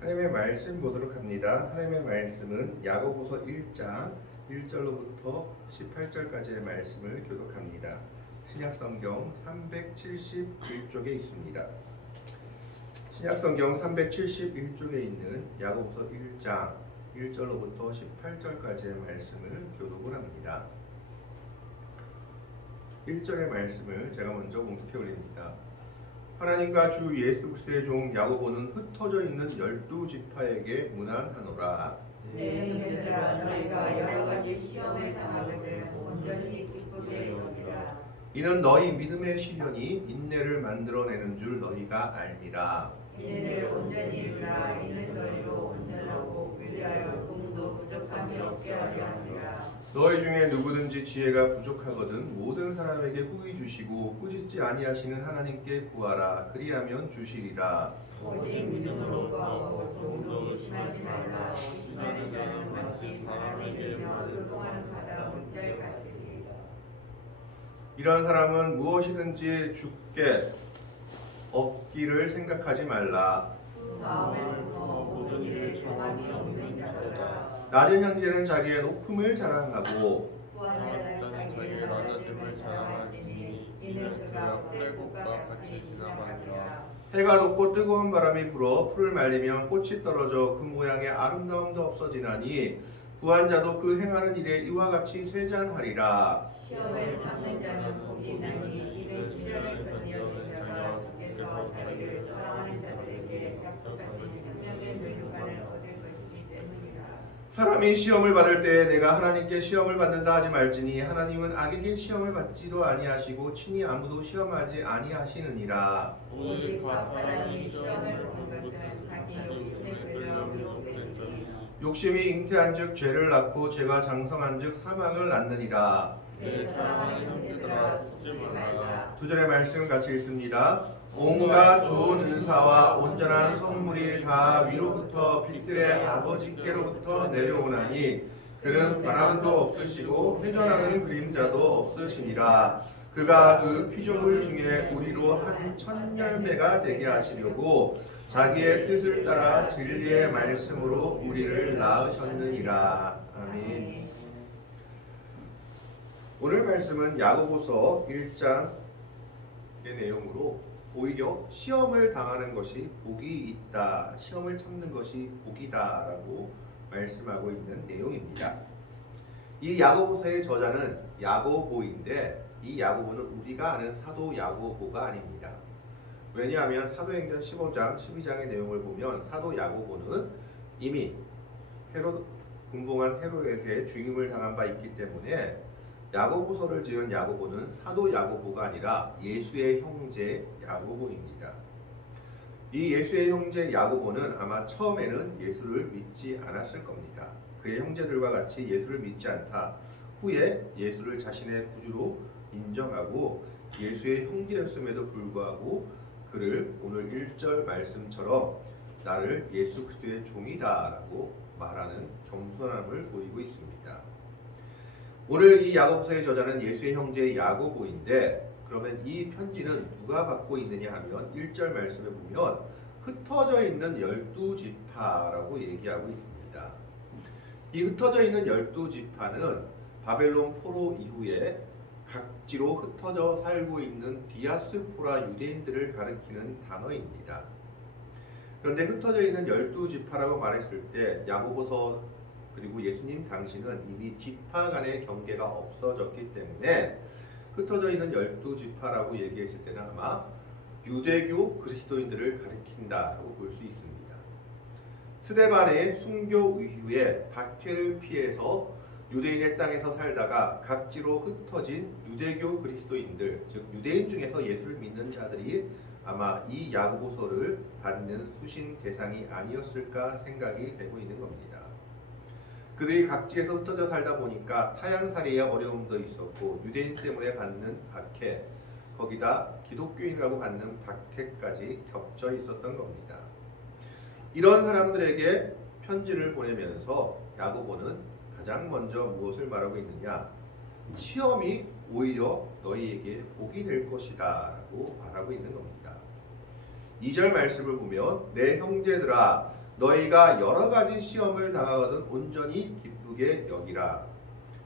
하나님의 말씀 보도록 합니다. 하나님의 말씀은 야고보서 1장 1절로부터 18절까지의 말씀을 교독합니다. 신약성경 371쪽에 있습니다. 신약성경 371쪽에 있는 야고보서 1장 1절로부터 18절까지의 말씀을 교독을 합니다. 1절의 말씀을 제가 먼저 공독해 올립니다. 하나님과 주 예수 그리스도의 종 야고보는 흩어져 있는 12지파에게 문안하노라. 내 형제들아, 너희가 여러 가지 시험을 당하거든 온전히 기쁘게 여기라. 이는 너희 믿음의 시련이 인내를 만들어내는 줄 너희가 알미라. 인내를 온전히 이루라. 이는 너희로 온전하고 위대하여 꿈도 부족함이 없게 하려 함이라. 너희 중에 누구든지 지혜가 부족하거든 모든 사람에게 후히 주시고 꾸짖지 아니하시는 하나님께 구하라. 그리하면 주시리라. 오직 믿음으로 구하고 조금도 의심하지 말라. 의심하는 자는 마치 바람에 밀려 요동하는 바다 물결 같으니. 이런 사람은 무엇이든지 주께 얻기를 생각하지 말라. 마음에는 모든 일에 정함이 없는 자라. 낮은 형제는 자기의 높음을 자랑하고 구하는 자는 자기의 낮아짐을 자랑하시니 이는 그가 풀꽃과 같이 지나가니라. 해가 돋고 뜨거운 바람이 불어 풀을 말리면 꽃이 떨어져 그 모양의 아름다움도 없어지나니 구한 자도 그 행하는 일에 이와 같이 쇠잔하리라. 시험을 참는 자는 복이 있나니 이는 시련을 견디는 자가 주께서 자기를 사랑하는 자들에게 약속하신 생명의 멸류관을 얻을 것이기 때문이라. 사람이 시험을 받을 때에 내가 하나님께 시험을 받는다 하지 말지니 하나님은 악에게 시험을 받지도 아니하시고 친히 아무도 시험하지 아니하시느니라. 오직 각 사람이 시험을 받는 것은 자기 욕심에 끌려 미혹되니 욕심이 잉태한즉 죄를 낳고 죄가 장성한즉 사망을 낳느니라. 내 사랑하는 형제들아 속지 말라. 두 절의 말씀 같이 읽습니다. 온갖 좋은 은사와 온전한 선물이 다 위로부터 빛들의 아버지께로부터 내려오나니 그는 바람도 없으시고 회전하는 그림자도 없으시니라. 그가 그 피조물 중에 우리로 한 천열매가 되게 하시려고 자기의 뜻을 따라 진리의 말씀으로 우리를 낳으셨느니라. 아멘. 오늘 말씀은 야고보서 1장의 내용으로 오히려 시험을 당하는 것이 복이 있다, 시험을 참는 것이 복이다 라고 말씀하고 있는 내용입니다. 이 야고보서의 저자는 야고보인데 이 야고보는 우리가 아는 사도 야고보가 아닙니다. 왜냐하면 사도행전 15장, 12장의 내용을 보면 사도 야고보는 이미 군봉한 헤롯에게 죽임을 당한 바 있기 때문에 야고보서를 지은 야고보는 사도 야고보가 아니라 예수의 형제 야고보입니다. 이 예수의 형제 야고보는 아마 처음에는 예수를 믿지 않았을 겁니다. 그의 형제들과 같이 예수를 믿지 않다. 후에 예수를 자신의 구주로 인정하고 예수의 형제였음에도 불구하고 그를 오늘 1절 말씀처럼 나를 예수 그리스도의 종이다 라고 말하는 겸손함을 보이고 있습니다. 오늘 이 야고보서의 저자는 예수의 형제 야고보인데 그러면 이 편지는 누가 받고 있느냐 하면 1절 말씀에 보면 흩어져 있는 12지파라고 얘기하고 있습니다. 이 흩어져 있는 12지파는 바벨론 포로 이후에 각지로 흩어져 살고 있는 디아스포라 유대인들을 가리키는 단어입니다. 그런데 흩어져 있는 12지파라고 말했을 때 야고보서 그리고 예수님 당시는 이미 지파 간의 경계가 없어졌기 때문에 흩어져 있는 12지파라고 얘기했을 때는 아마 유대교 그리스도인들을 가리킨다라고 볼 수 있습니다. 스데반의 순교 이후에 박해를 피해서 유대인의 땅에서 살다가 각지로 흩어진 유대교 그리스도인들, 즉 유대인 중에서 예수를 믿는 자들이 아마 이 야고보서를 받는 수신 대상이 아니었을까 생각이 되고 있는 겁니다. 그들이 각지에서 흩어져 살다 보니까 타향살이의 어려움도 있었고 유대인 때문에 받는 박해, 거기다 기독교인이라고 받는 박해까지 겹쳐 있었던 겁니다. 이런 사람들에게 편지를 보내면서 야고보는 가장 먼저 무엇을 말하고 있느냐? 시험이 오히려 너희에게 복이 될 것이다 라고 말하고 있는 겁니다. 2절 말씀을 보면 내 형제들아 너희가 여러 가지 시험을 당하거든 온전히 기쁘게 여기라.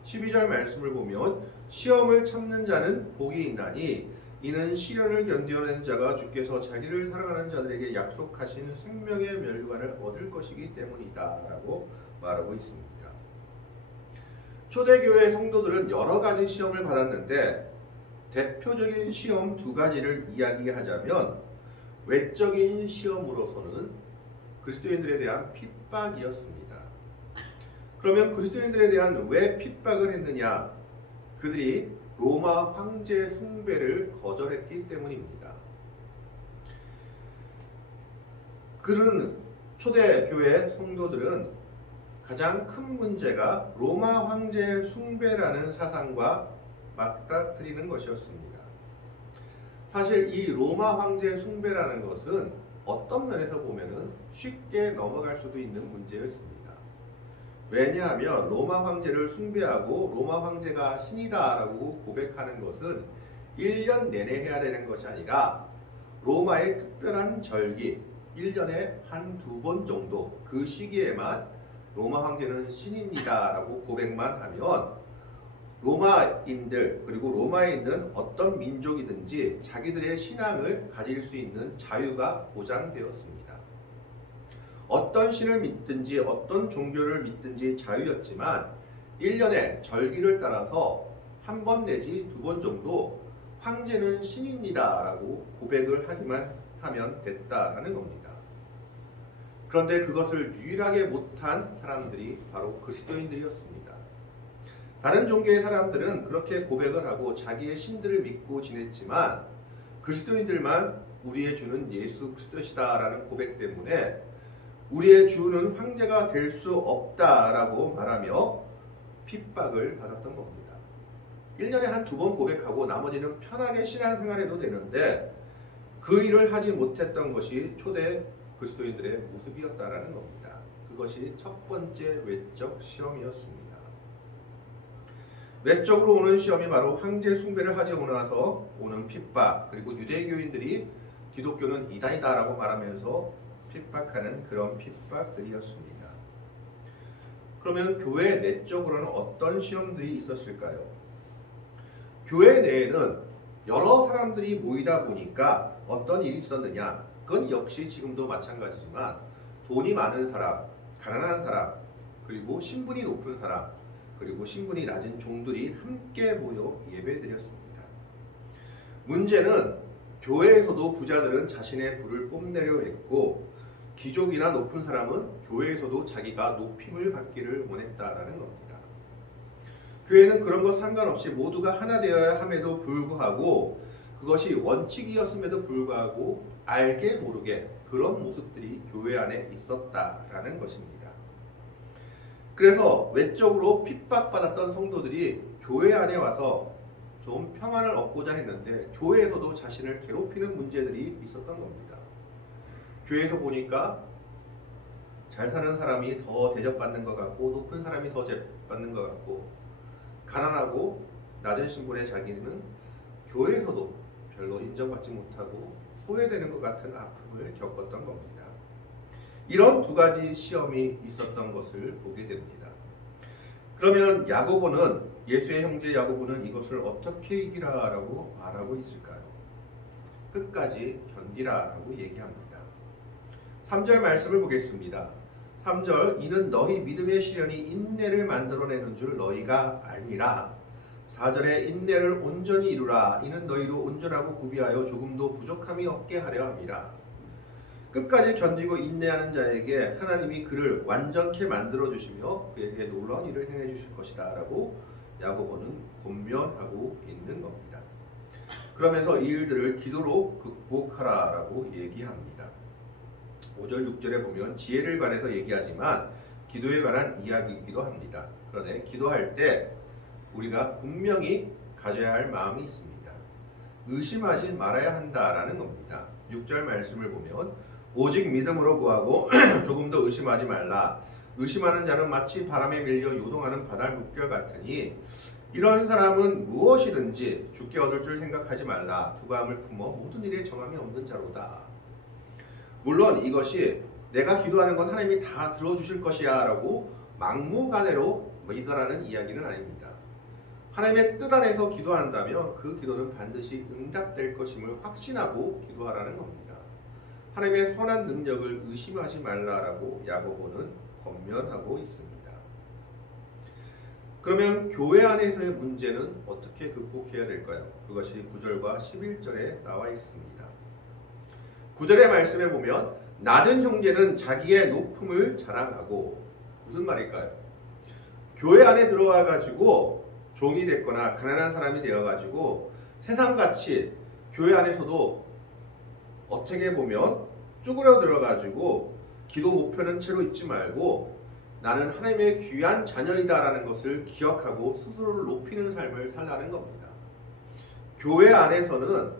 12절 말씀을 보면 시험을 참는 자는 복이 있나니 이는 시련을 견뎌낸 자가 주께서 자기를 사랑하는 자들에게 약속하신 생명의 멸류관을 얻을 것이기 때문이다 라고 말하고 있습니다. 초대교회 성도들은 여러 가지 시험을 받았는데 대표적인 시험 두 가지를 이야기하자면 외적인 시험으로서는 그리스도인들에 대한 핍박이었습니다. 그러면 그리스도인들에 대한 왜 핍박을 했느냐? 그들이 로마 황제 숭배를 거절했기 때문입니다. 그런 초대교회 성도들은 가장 큰 문제가 로마 황제 숭배라는 사상과 맞닥뜨리는 것이었습니다. 사실 이 로마 황제 숭배라는 것은 어떤 면에서 보면은 쉽게 넘어갈 수도 있는 문제였습니다. 왜냐하면 로마 황제를 숭배하고 로마 황제가 신이다라고 고백하는 것은 1년 내내 해야 되는 것이 아니라 로마의 특별한 절기 1년에 한두 번 정도 그 시기에만 로마 황제는 신입니다라고 고백만 하면 로마인들 그리고 로마에 있는 어떤 민족이든지 자기들의 신앙을 가질 수 있는 자유가 보장되었습니다. 어떤 신을 믿든지 어떤 종교를 믿든지 자유였지만 1년에 절기를 따라서 한 번 내지 두 번 정도 황제는 신입니다 라고 고백을 하기만 하면 됐다라는 겁니다. 그런데 그것을 유일하게 못한 사람들이 바로 그리스도인들이었습니다. 다른 종교의 사람들은 그렇게 고백을 하고 자기의 신들을 믿고 지냈지만 그리스도인들만 우리의 주는 예수 그리스도시다라는 고백 때문에 우리의 주는 황제가 될 수 없다라고 말하며 핍박을 받았던 겁니다. 1년에 한두 번 고백하고 나머지는 편하게 신앙생활해도 되는데 그 일을 하지 못했던 것이 초대 그리스도인들의 모습이었다라는 겁니다. 그것이 첫 번째 외적 시험이었습니다. 외적으로 오는 시험이 바로 황제 숭배를 하지 않고 나서 오는 핍박, 그리고 유대교인들이 기독교는 이단이다라고 말하면서 핍박하는 그런 핍박들이었습니다. 그러면 교회 내적으로는 어떤 시험들이 있었을까요? 교회 내에는 여러 사람들이 모이다 보니까 어떤 일이 있었느냐? 그건 역시 지금도 마찬가지지만 돈이 많은 사람, 가난한 사람, 그리고 신분이 높은 사람, 그리고 신분이 낮은 종들이 함께 모여 예배드렸습니다. 문제는 교회에서도 부자들은 자신의 부를 뽐내려 했고 귀족이나 높은 사람은 교회에서도 자기가 높임을 받기를 원했다라는 겁니다. 교회는 그런 것 상관없이 모두가 하나 되어야 함에도 불구하고 그것이 원칙이었음에도 불구하고 알게 모르게 그런 모습들이 교회 안에 있었다라는 것입니다. 그래서 외적으로 핍박받았던 성도들이 교회 안에 와서 좀 평안을 얻고자 했는데 교회에서도 자신을 괴롭히는 문제들이 있었던 겁니다. 교회에서 보니까 잘 사는 사람이 더 대접받는 것 같고 높은 사람이 더 대접받는 것 같고 가난하고 낮은 신분의 자기는 교회에서도 별로 인정받지 못하고 소외되는 것 같은 아픔을 겪었던 겁니다. 이런 두 가지 시험이 있었던 것을 보게 됩니다. 그러면 야고보는 예수의 형제 야고보는 이것을 어떻게 이기라라고 말하고 있을까요? 끝까지 견디라라고 얘기합니다. 3절 말씀을 보겠습니다. 3절 이는 너희 믿음의 시련이 인내를 만들어내는 줄 너희가 알니라. 4절에 인내를 온전히 이루라. 이는 너희도 온전하고 구비하여 조금도 부족함이 없게 하려 함이라. 끝까지 견디고 인내하는 자에게 하나님이 그를 완전케 만들어주시며 그에게 놀라운 일을 행해 주실 것이다 라고 야고보는 권면하고 있는 겁니다. 그러면서 이 일들을 기도로 극복하라 라고 얘기합니다. 5절 6절에 보면 지혜를 관해서 얘기하지만 기도에 관한 이야기이기도 합니다. 그런데 기도할 때 우리가 분명히 가져야 할 마음이 있습니다. 의심하지 말아야 한다라는 겁니다. 6절 말씀을 보면 오직 믿음으로 구하고 조금도 의심하지 말라. 의심하는 자는 마치 바람에 밀려 요동하는 바다 물결 같으니 이런 사람은 무엇이든지 주께 얻을 줄 생각하지 말라. 두 마음을 품어 모든 일에 정함이 없는 자로다. 물론 이것이 내가 기도하는 건 하나님이 다 들어주실 것이야 라고 막무가내로 믿으라는 이야기는 아닙니다. 하나님의 뜻 안에서 기도한다면 그 기도는 반드시 응답될 것임을 확신하고 기도하라는 겁니다. 하나님의 선한 능력을 의심하지 말라라고 야고보는 권면하고 있습니다. 그러면 교회 안에서의 문제는 어떻게 극복해야 될까요? 그것이 9절과 11절에 나와 있습니다. 9절의 말씀에 보면 낮은 형제는 자기의 높음을 자랑하고, 무슨 말일까요? 교회 안에 들어와 가지고 종이 됐거나 가난한 사람이 되어 가지고 세상같이 교회 안에서도 어떻게 보면 쭈그려 들어 가지고 기도 목표는 채로 있지 말고 나는 하나님의 귀한 자녀이다라는 것을 기억하고 스스로를 높이는 삶을 살라는 겁니다. 교회 안에서는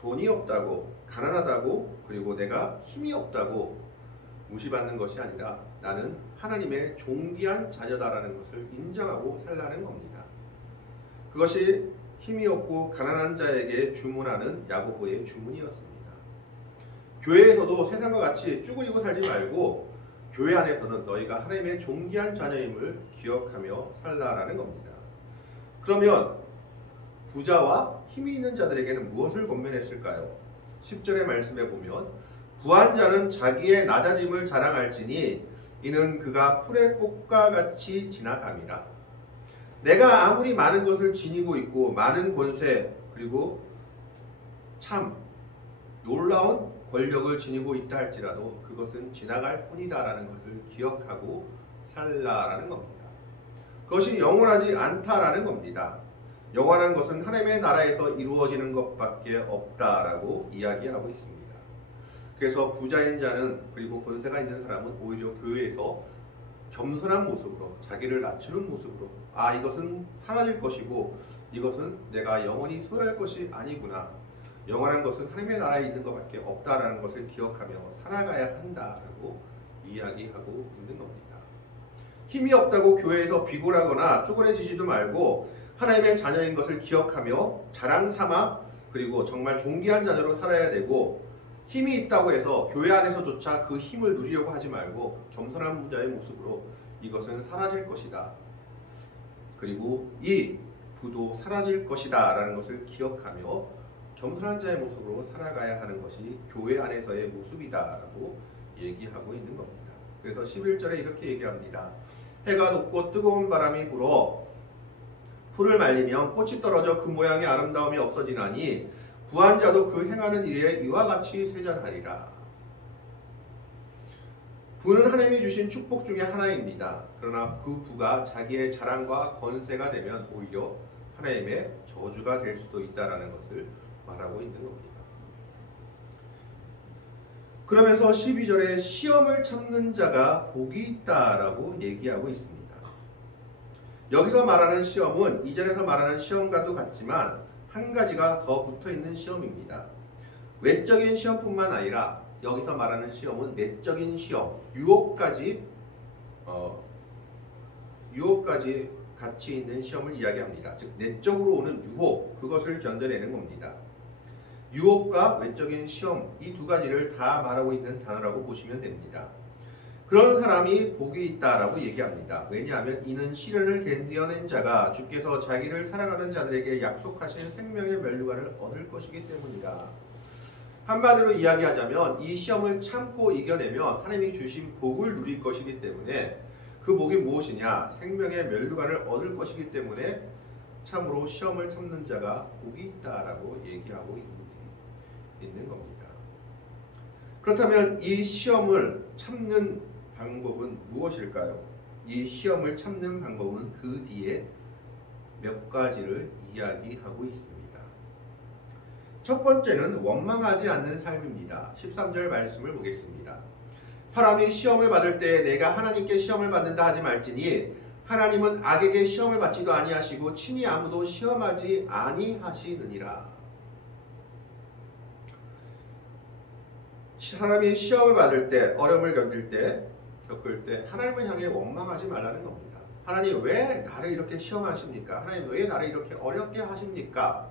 돈이 없다고, 가난하다고, 그리고 내가 힘이 없다고 무시받는 것이 아니라 나는 하나님의 존귀한 자녀다라는 것을 인정하고 살라는 겁니다. 그것이 힘이 없고 가난한 자에게 주문하는 야고보의 주문이었습니다. 교회에서도 세상과 같이 쭈그리고 살지 말고 교회 안에서는 너희가 하나님의 존귀한 자녀임을 기억하며 살라라는 겁니다. 그러면 부자와 힘이 있는 자들에게는 무엇을 권면했을까요? 10절의 말씀에 보면 부한 자는 자기의 낮아짐을 자랑할지니 이는 그가 풀의 꽃과 같이 지나감이라. 내가 아무리 많은 것을 지니고 있고 많은 권세 그리고 참 놀라운 권력을 지니고 있다 할지라도 그것은 지나갈 뿐이다라는 것을 기억하고 살라라는 겁니다. 그것이 영원하지 않다라는 겁니다. 영원한 것은 하나님의 나라에서 이루어지는 것밖에 없다라고 이야기하고 있습니다. 그래서 부자인 자는 그리고 권세가 있는 사람은 오히려 교회에서 겸손한 모습으로 자기를 낮추는 모습으로 이것은 사라질 것이고 이것은 내가 영원히 소유할 것이 아니구나. 영원한 것은 하나님의 나라에 있는 것밖에 없다라는 것을 기억하며 살아가야 한다라고 이야기하고 있는 겁니다. 힘이 없다고 교회에서 비굴하거나 쪼그레지지도 말고 하나님의 자녀인 것을 기억하며 자랑 삼아 그리고 정말 존귀한 자녀로 살아야 되고 힘이 있다고 해서 교회 안에서조차 그 힘을 누리려고 하지 말고 겸손한 자의 모습으로 이것은 사라질 것이다. 그리고 이 부도 사라질 것이다 라는 것을 기억하며 겸손한 자의 모습으로 살아가야 하는 것이 교회 안에서의 모습이다라고 얘기하고 있는 겁니다. 그래서 11절에 이렇게 얘기합니다. 해가 높고 뜨거운 바람이 불어 풀을 말리면 꽃이 떨어져 그 모양의 아름다움이 없어지나니 부한 자도 그 행하는 일에 이와 같이 쇠잔하리라. 부는 하나님이 주신 축복 중에 하나입니다. 그러나 그 부가 자기의 자랑과 권세가 되면 오히려 하나님의 저주가 될 수도 있다는 것을 말하고 있는 겁니다. 그러면서 12절에 시험을 참는 자가 복이 있다라고 얘기하고 있습니다. 여기서 말하는 시험은 2절에서 말하는 시험과도 같지만 한 가지가 더 붙어있는 시험입니다. 외적인 시험뿐만 아니라 여기서 말하는 시험은 내적인 시험, 유혹까지 같이 있는 시험을 이야기합니다. 즉 내적으로 오는 유혹, 그것을 견뎌내는 겁니다. 유혹과 외적인 시험, 이 두 가지를 다 말하고 있는 단어라고 보시면 됩니다. 그런 사람이 복이 있다라고 얘기합니다. 왜냐하면 이는 시련을 견뎌낸 자가 주께서 자기를 사랑하는 자들에게 약속하신 생명의 면류관을 얻을 것이기 때문이다. 한마디로 이야기하자면 이 시험을 참고 이겨내면 하나님이 주신 복을 누릴 것이기 때문에 그 복이 무엇이냐? 생명의 면류관을 얻을 것이기 때문에 참으로 시험을 참는 자가 복이 있다라고 얘기하고 있는 겁니다. 그렇다면 이 시험을 참는 방법은 무엇일까요? 이 시험을 참는 방법은 그 뒤에 몇 가지를 이야기하고 있습니다. 첫 번째는 원망하지 않는 삶입니다. 13절 말씀을 보겠습니다. 사람이 시험을 받을 때 내가 하나님께 시험을 받는다 하지 말지니 하나님은 악에게 시험을 받지도 아니하시고 친히 아무도 시험하지 아니하시느니라. 사람이 시험을 받을 때, 어려움을 겪을 때 하나님을 향해 원망하지 말라는 겁니다. 하나님 왜 나를 이렇게 시험하십니까? 하나님 왜 나를 이렇게 어렵게 하십니까?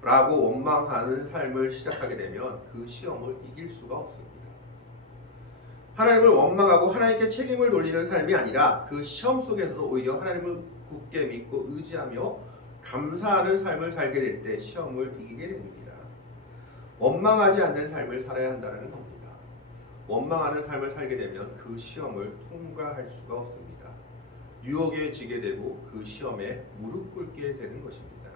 라고 원망하는 삶을 시작하게 되면 그 시험을 이길 수가 없습니다. 하나님을 원망하고 하나님께 책임을 돌리는 삶이 아니라 그 시험 속에서도 오히려 하나님을 굳게 믿고 의지하며 감사하는 삶을 살게 될 때 시험을 이기게 됩니다. 원망하지 않는 삶을 살아야 한다는 겁니다. 원망하는 삶을 살게 되면 그 시험을 통과할 수가 없습니다. 유혹에 지게 되고 그 시험에 무릎 꿇게 되는 것입니다.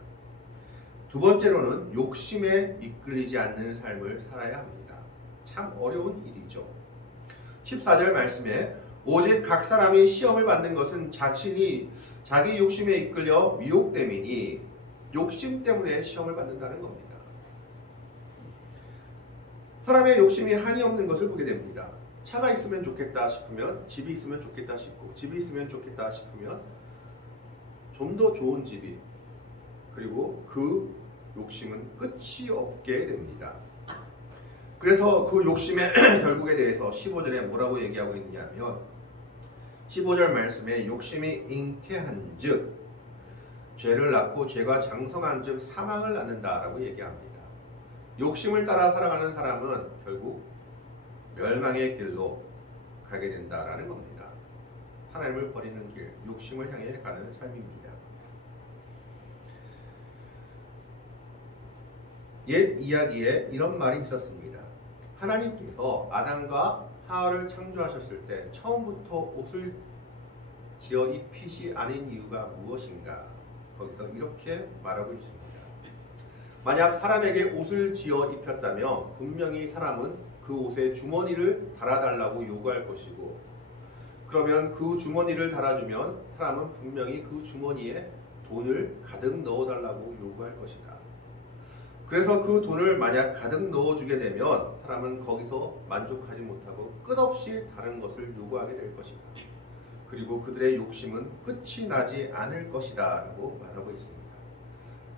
두 번째로는 욕심에 이끌리지 않는 삶을 살아야 합니다. 참 어려운 일이죠. 14절 말씀에 오직 각 사람이 시험을 받는 것은 자기 욕심에 이끌려 미혹됨이니 욕심 때문에 시험을 받는다는 겁니다. 사람의 욕심이 한이 없는 것을 보게 됩니다. 차가 있으면 좋겠다 싶으면 집이 있으면 좋겠다 싶고 집이 있으면 좋겠다 싶으면 좀 더 좋은 집이 그리고 그 욕심은 끝이 없게 됩니다. 그래서 그 욕심의 결국에 대해서 15절에 뭐라고 얘기하고 있냐면 15절 말씀에 욕심이 잉태한 즉 죄를 낳고 죄가 장성한 즉 사망을 낳는다라고 얘기합니다. 욕심을 따라 살아가는 사람은 결국 멸망의 길로 가게 된다라는 겁니다. 하나님을 버리는 길, 욕심을 향해 가는 삶입니다. 옛 이야기에 이런 말이 있었습니다. 하나님께서 아담과 하와를 창조하셨을 때 처음부터 옷을 지어 입히지 않은 이유가 무엇인가? 거기서 이렇게 말하고 있습니다. 만약 사람에게 옷을 지어 입혔다면 분명히 사람은 그 옷에 주머니를 달아달라고 요구할 것이고 그러면 그 주머니를 달아주면 사람은 분명히 그 주머니에 돈을 가득 넣어달라고 요구할 것이다. 그래서 그 돈을 만약 가득 넣어주게 되면 사람은 거기서 만족하지 못하고 끝없이 다른 것을 요구하게 될 것이다. 그리고 그들의 욕심은 끝이 나지 않을 것이다 라고 말하고 있습니다.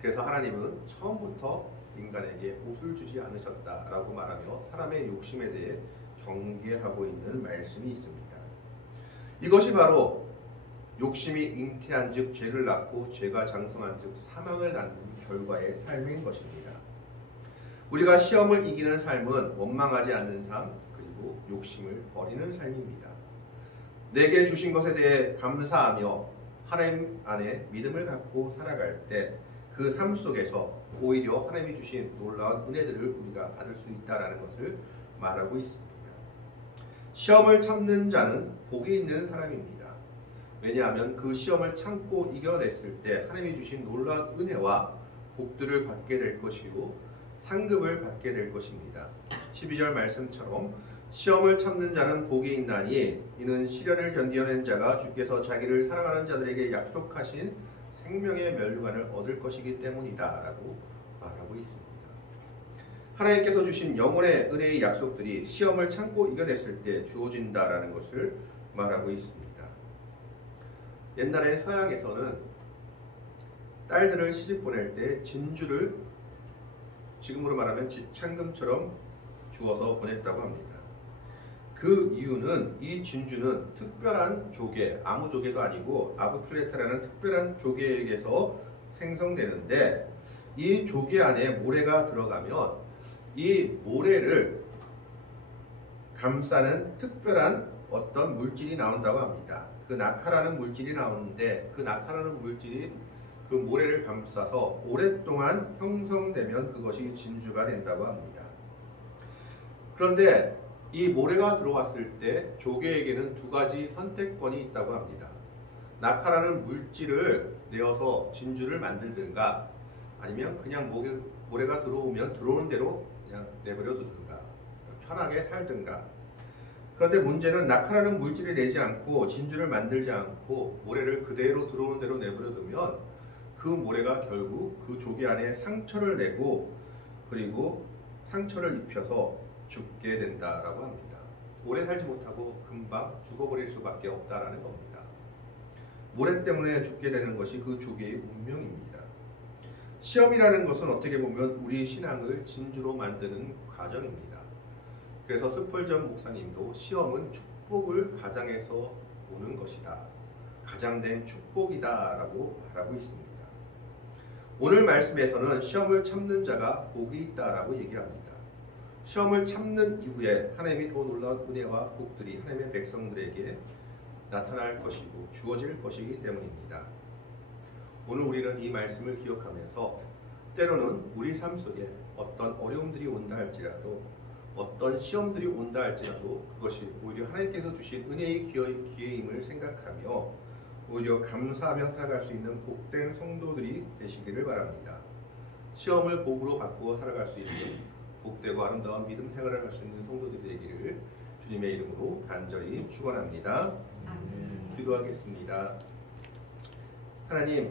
그래서 하나님은 처음부터 인간에게 옷을 주지 않으셨다라고 말하며 사람의 욕심에 대해 경계하고 있는 말씀이 있습니다. 이것이 바로 욕심이 잉태한 즉 죄를 낳고 죄가 장성한 즉 사망을 낳는 결과의 삶인 것입니다. 우리가 시험을 이기는 삶은 원망하지 않는 삶 그리고 욕심을 버리는 삶입니다. 내게 주신 것에 대해 감사하며 하나님 안에 믿음을 갖고 살아갈 때 그 삶 속에서 오히려 하나님이 주신 놀라운 은혜들을 우리가 받을 수 있다는 것을 말하고 있습니다. 시험을 참는 자는 복이 있는 사람입니다. 왜냐하면 그 시험을 참고 이겨냈을 때 하나님이 주신 놀라운 은혜와 복들을 받게 될 것이고 상급을 받게 될 것입니다. 12절 말씀처럼 시험을 참는 자는 복이 있나니 이는 시련을 견디어낸 자가 주께서 자기를 사랑하는 자들에게 약속하신 생명의 면류관을 얻을 것이기 때문이다 라고 말하고 있습니다. 하나님께서 주신 영혼의 은혜의 약속들이 시험을 참고 이겨냈을 때 주어진다라는 것을 말하고 있습니다. 옛날엔 서양에서는 딸들을 시집 보낼 때 진주를 지금으로 말하면 지창금처럼 주어서 보냈다고 합니다. 그 이유는 이 진주는 특별한 조개, 아무 조개도 아니고 아부플레타라는 특별한 조개에게서 생성되는데 이 조개 안에 모래가 들어가면 이 모래를 감싸는 특별한 어떤 물질이 나온다고 합니다. 그 낙하라는 물질이 나오는데 그 낙하라는 물질이 그 모래를 감싸서 오랫동안 형성되면 그것이 진주가 된다고 합니다. 그런데 이 모래가 들어왔을 때 조개에게는 두 가지 선택권이 있다고 합니다. 낙하라는 물질을 내어서 진주를 만들든가 아니면 그냥 모래가 들어오면 들어오는 대로 그냥 내버려 두든가 편하게 살든가. 그런데 문제는 낙하라는 물질을 내지 않고 진주를 만들지 않고 모래를 그대로 들어오는 대로 내버려 두면 그 모래가 결국 그 조개 안에 상처를 내고 그리고 상처를 입혀서 죽게 된다라고 합니다. 오래 살지 못하고 금방 죽어버릴 수밖에 없다라는 겁니다. 모래 때문에 죽게 되는 것이 그 조개의 운명입니다. 시험이라는 것은 어떻게 보면 우리 신앙을 진주로 만드는 과정입니다. 그래서 스펄전 목사님도 시험은 축복을 가장해서 오는 것이다. 가장된 축복이다라고 말하고 있습니다. 오늘 말씀에서는 시험을 참는 자가 복이 있다라고 얘기합니다. 시험을 참는 이후에 하나님이 더 놀라운 은혜와 복들이 하나님의 백성들에게 나타날 것이고 주어질 것이기 때문입니다. 오늘 우리는 이 말씀을 기억하면서 때로는 우리 삶 속에 어떤 어려움들이 온다 할지라도 어떤 시험들이 온다 할지라도 그것이 오히려 하나님께서 주신 은혜의 기회임을 생각하며 오히려 감사하며 살아갈 수 있는 복된 성도들이 되시기를 바랍니다. 시험을 복으로 바꾸어 살아갈 수 있는 복되고 아름다운 믿음 생활을 할 수 있는 성도들이 되기를 주님의 이름으로 간절히 축원합니다. 기도하겠습니다. 하나님,